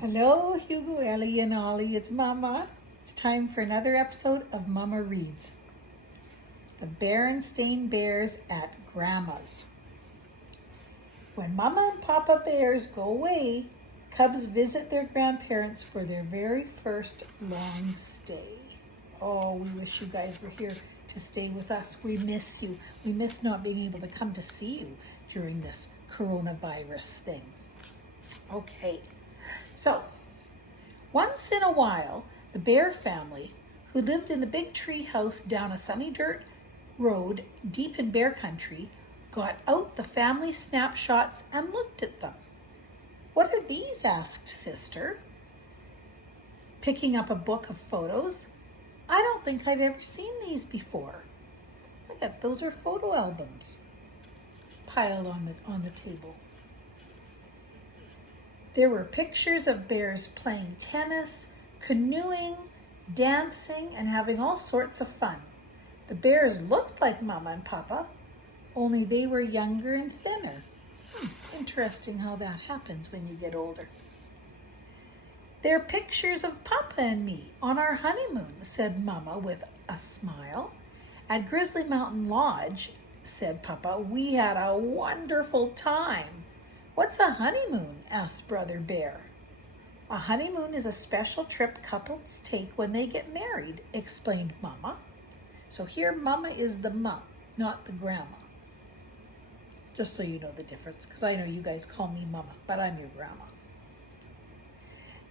Hello, Hugo, Ellie, and Ollie. It's Mama. It's time for another episode of Mama Reads. The Berenstain Bears at Grandma's. When Mama and Papa Bears go away, cubs visit their grandparents for their very first long stay. Oh, we wish you guys were here to stay with us. We miss you. We miss not being able to come to see you during this coronavirus thing. Okay. So, once in a while, the Bear family, who lived in the big tree house down a sunny dirt road deep in Bear country, got out the family snapshots and looked at them. "What are these?" asked Sister, picking up a book of photos. "I don't think I've ever seen these before." Look at those are photo albums piled on the table. There were pictures of bears playing tennis, canoeing, dancing, and having all sorts of fun. The bears looked like Mama and Papa, only they were younger and thinner. Interesting how that happens when you get older. "They're pictures of Papa and me on our honeymoon," said Mama with a smile. "At Grizzly Mountain Lodge," said Papa, "we had a wonderful time." "What's a honeymoon?" asked Brother Bear. "A honeymoon is a special trip couples take when they get married," explained Mama. So here Mama is the mom, not the grandma. Just so you know the difference, because I know you guys call me Mama, but I'm your grandma.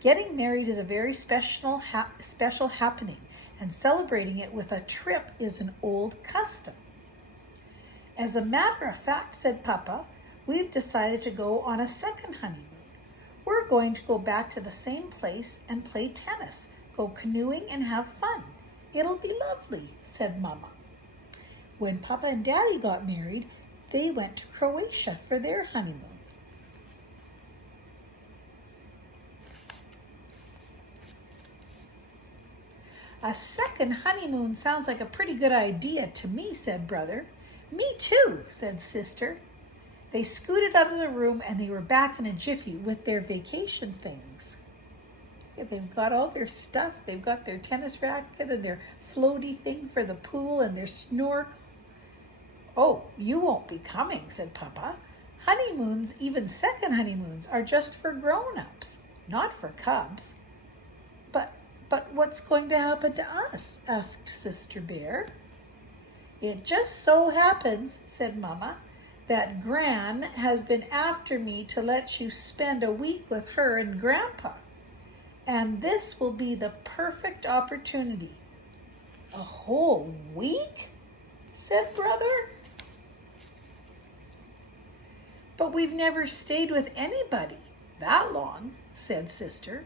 Getting married is a very special happening, and celebrating it with a trip is an old custom. "As a matter of fact," said Papa, "we've decided to go on a second honeymoon. We're going to go back to the same place and play tennis, go canoeing, and have fun. It'll be lovely," said Mama. When Papa and Daddy got married, they went to Croatia for their honeymoon. "A second honeymoon sounds like a pretty good idea to me," said Brother. "Me too," said Sister. They scooted out of the room and they were back in a jiffy with their vacation things. Yeah, they've got all their stuff. They've got their tennis racket and their floaty thing for the pool and their snorkel. "Oh, you won't be coming," said Papa. "Honeymoons, even second honeymoons, are just for grown-ups, not for cubs." But what's going to happen to us?" asked Sister Bear. "It just so happens," said Mama, "that Gran has been after me to let you spend a week with her and Grandpa. And this will be the perfect opportunity." "A whole week?" said Brother. "But we've never stayed with anybody that long," said Sister.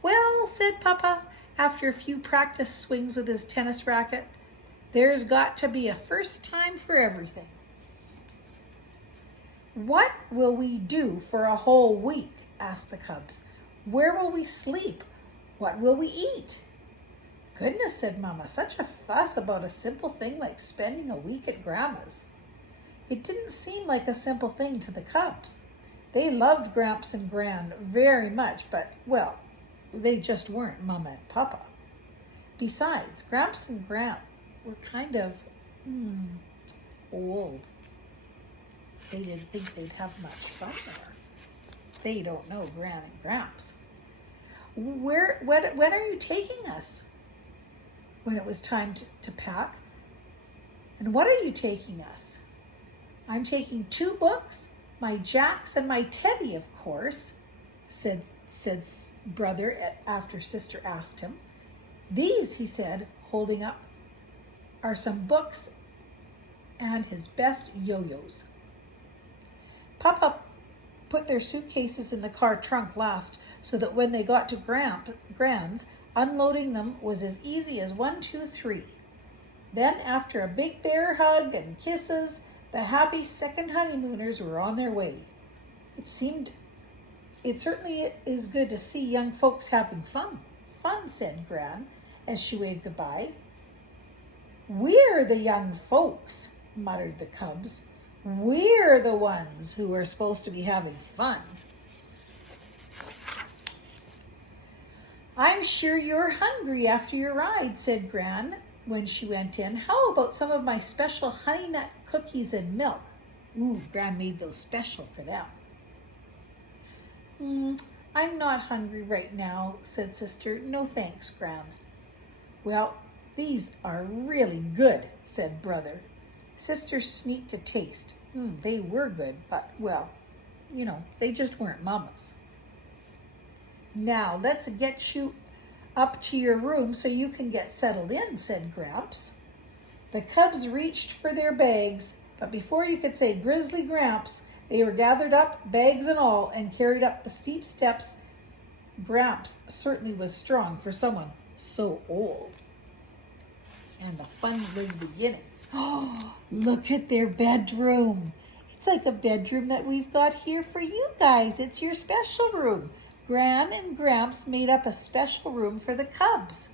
"Well," said Papa, after a few practice swings with his tennis racket, "there's got to be a first time for everything." "What will we do for a whole week?" asked the cubs. "Where will we sleep? What will we eat?" "Goodness," said Mama, "such a fuss about a simple thing like spending a week at Grandma's." It didn't seem like a simple thing to the cubs. They loved Gramps and Gran very much, but, well, they just weren't Mama and Papa. Besides, Gramps and Gran were kind of old. They didn't think they'd have much fun there. They don't know Gran and Gramps. When are you taking us?" When it was time to pack. "And what are you taking us?" "I'm taking 2 books, my Jacks and my Teddy, of course," said Brother after Sister asked him. "These," he said, holding up, "are some books and his best yo-yos." Papa put their suitcases in the car trunk last, so that when they got to Gran's, unloading them was as easy as 1, 2, 3. Then, after a big bear hug and kisses, the happy second honeymooners were on their way. It certainly is good to see young folks having fun, said Gran, as she waved goodbye. "We're the young folks," muttered the cubs. "We're the ones who are supposed to be having fun." I'm sure you're hungry after your ride, said Gran when she went in. How about some of my special honey nut cookies and milk? Ooh, Gran made those special for them. I'm not hungry right now, said Sister. No thanks, Gran. Well, these are really good, said Brother. Sister sneaked a taste. They were good, but, well, they just weren't Mama's. Now, let's get you up to your room so you can get settled in, said Gramps. The cubs reached for their bags, but before you could say Grizzly Gramps, they were gathered up, bags and all, and carried up the steep steps. Gramps certainly was strong for someone so old. And the fun was beginning. Oh, look at their bedroom. It's like a bedroom that we've got here for you guys. It's your special room. Gran and Gramps made up a special room for the cubs.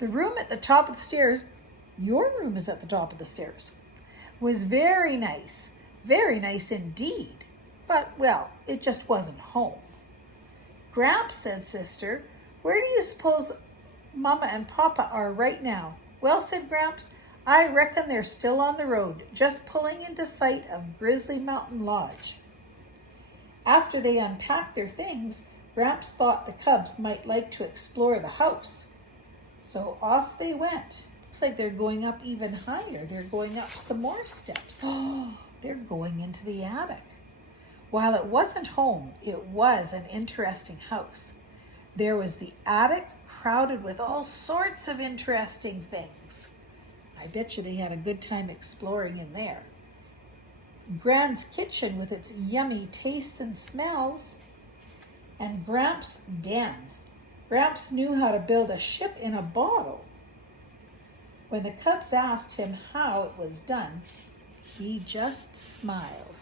The room at the top of the stairs, your room is at the top of the stairs, was very nice indeed. But, well, it just wasn't home. Gramps, said Sister, where do you suppose Mama and Papa are right now? Well, said Gramps, I reckon they're still on the road, just pulling into sight of Grizzly Mountain Lodge. After they unpacked their things, Gramps thought the cubs might like to explore the house. So off they went. Looks like they're going up even higher. They're going up some more steps. Oh, they're going into the attic. While it wasn't home, it was an interesting house. There was the attic crowded with all sorts of interesting things. I bet you they had a good time exploring in there. Gran's kitchen with its yummy tastes and smells. And Gramps' den. Gramps knew how to build a ship in a bottle. When the cubs asked him how it was done, he just smiled.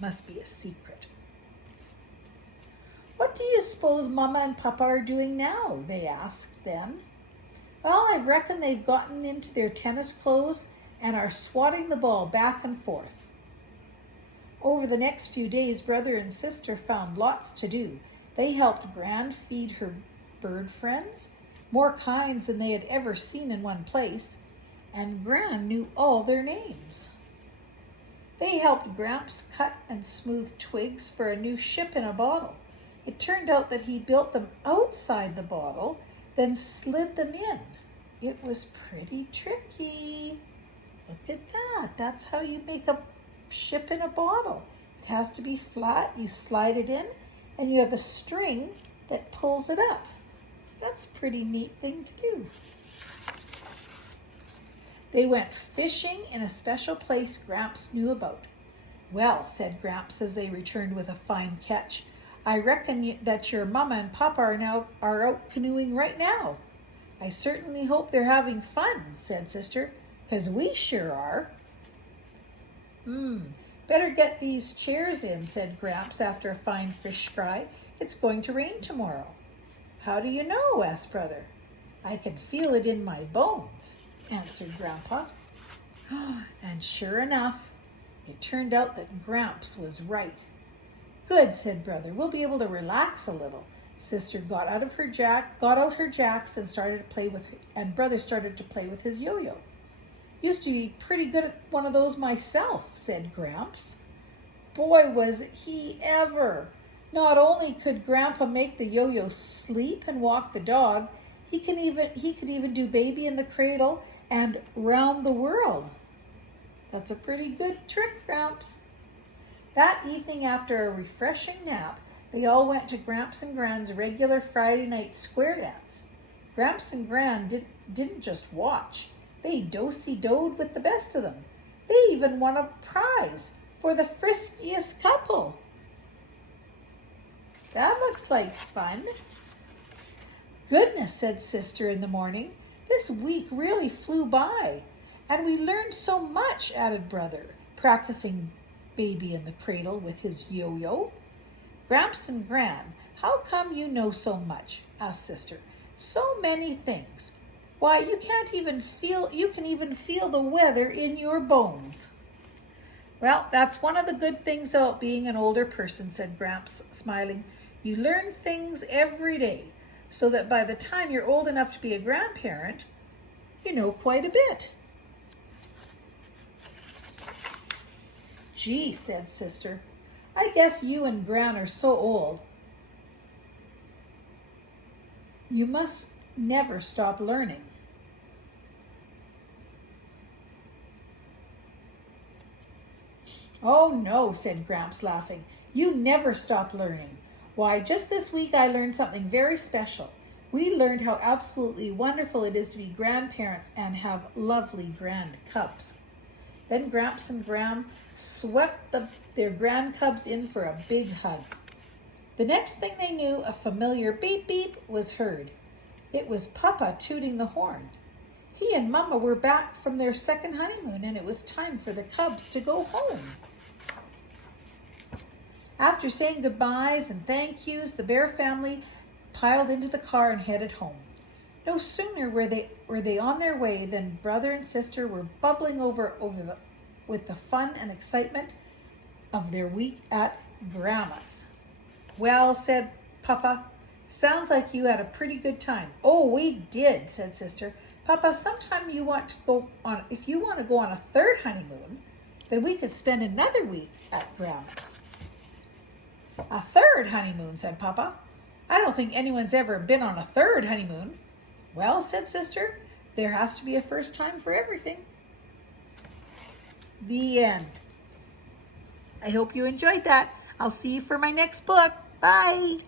Must be a secret. What do you suppose Mama and Papa are doing now? They asked then. Well, I reckon they've gotten into their tennis clothes and are swatting the ball back and forth. Over the next few days, Brother and Sister found lots to do. They helped Gran feed her bird friends, more kinds than they had ever seen in one place, and Gran knew all their names. They helped Gramps cut and smooth twigs for a new ship in a bottle. It turned out that he built them outside the bottle, then slid them in. It was pretty tricky. Look at that. That's how you make a ship in a bottle. It has to be flat. You slide it in, and you have a string that pulls it up. That's a pretty neat thing to do. They went fishing in a special place Gramps knew about. Well, said Gramps as they returned with a fine catch, I reckon that your Mama and Papa are out canoeing right now. I certainly hope they're having fun, said Sister, because we sure are. Better get these chairs in, said Gramps after a fine fish fry. It's going to rain tomorrow. How do you know? Asked Brother. I can feel it in my bones, answered Grandpa. And sure enough, it turned out that Gramps was right. Good, said Brother. We'll be able to relax a little. Sister got out her jacks and Brother started to play with his yo-yo. Used to be pretty good at one of those myself, said Gramps. Boy, was he ever! Not only could Grandpa make the yo-yo sleep and walk the dog, he could even do baby in the cradle and round the world. That's a pretty good trick, Gramps. That evening, after a refreshing nap, they all went to Gramps and Gran's regular Friday night square dance. Gramps and Gran didn't just watch. They do-si-doed with the best of them. They even won a prize for the friskiest couple. That looks like fun. Goodness, said Sister in the morning. This week really flew by. And we learned so much, added Brother, practicing baby in the cradle with his yo-yo. Gramps and Gran, how come you know so much? Asked Sister. So many things. Why, you can even feel the weather in your bones. Well, that's one of the good things about being an older person, said Gramps, smiling. You learn things every day so that by the time you're old enough to be a grandparent, you know quite a bit. Gee, said Sister, I guess you and Gran are so old. You must never stop learning. Oh no, said Gramps, laughing. You never stop learning. Why, just this week I learned something very special. We learned how absolutely wonderful it is to be grandparents and have lovely grand cubs. Then Gramps and Gram swept their grand cubs in for a big hug. The next thing they knew, a familiar beep beep was heard. It was Papa tooting the horn. He and Mama were back from their second honeymoon, and it was time for the cubs to go home. After saying goodbyes and thank yous, the Bear family piled into the car and headed home. No sooner were they on their way than brother and sister were bubbling over with the fun and excitement of their week at Grandma's. Well, said Papa, sounds like you had a pretty good time. Oh, we did, said Sister. Papa, sometime if you want to go on a third honeymoon, then we could spend another week at Grandma's. A third honeymoon, said Papa. I don't think anyone's ever been on a third honeymoon. Well, said Sister, there has to be a first time for everything. The end. I hope you enjoyed that. I'll see you for my next book. Bye.